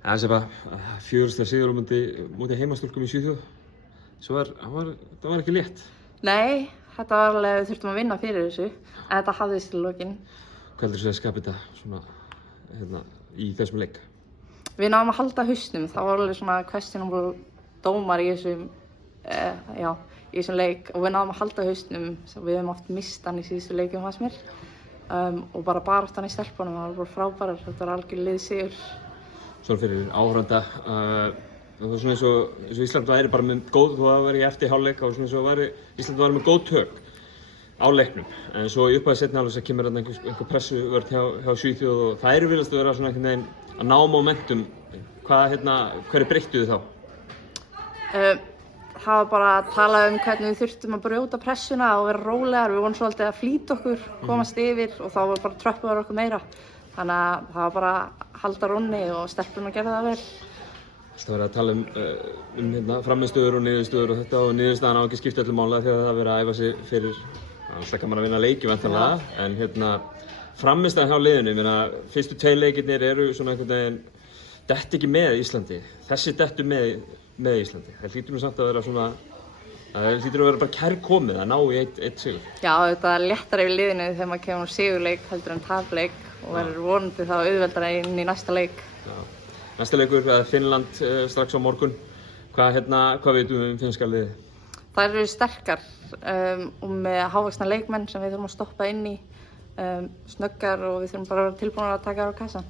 Ja, Seba, 4. sigur múti heimastúlkum í Svíþjóð. Það var ekki létt. Nei, þetta var alveg, við þurftum að vinna fyrir þessu, en þetta hafðist til lokin. Hvað heldur þú að skapa þetta svona, í þessum leik? Við náðum að halda hausnum, það var alveg svona questionable dómar í þessum leik og við náðum að halda hausnum, við höfum oft mist hann í síðustu leikjum fannst mér og bara baráttan í stelpunum, það var bara frábærar, þetta var algjör liðsigur. Svona fyrir áhorfanda, það var svona eins og Ísland væri bara með góð, þú var í eftir hálfleik og svona eins og Ísland var með góð tök á leiknum. En svo í upphæði seinni hálfleiks kemur þarna einhver pressuvörn hjá Svíþjóð og þær virðast að vera svona einhvern veginn að ná momentum. Hverju breyttu þið þá? Það var bara að tala hvernig við þurftum að brjóta pressuna og vera rólegar. Við vorum svolítið að flýta okkur, komast yfir og þá var bara tröppuðar okkur meira. Þannig að það var bara að halda rónni og stelpurnar gerði það vel. Það verið að tala framistöður og niðurstöður og þetta og niðurstaðan á ekki skipta öllu máli þegar það verið að æfa sig fyrir, alltaf kann maður að vinna leiki væntanlega, en frammistaðan hjá liðinu, fyrstu 2 leikirnir eru svona einhvern veginn dett ekki með Íslandi, þessi dettur með Íslandi. Það hlýtur nú samt að vera svona, það hlýtur að vera bara kærkomið að ná í eitt sigur. Já, þetta er léttara yfir liðinu þegar maður kemur sigurleik heldur en tapleik og verður vonandi þá auðveldara inn í næsta leik. Já. Næsta leikur, Finnland strax á morgun. Hvað veitum við finnska liðið? Þær eru sterkar og með hávaxna leikmenn sem við þurfum að stoppa inn í, snöggar og við þurfum bara að vera tilbúnar að taka á kassan.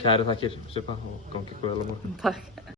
Kærar þakkir, Sibba, og gangi ykkur vel á morgun. Takk.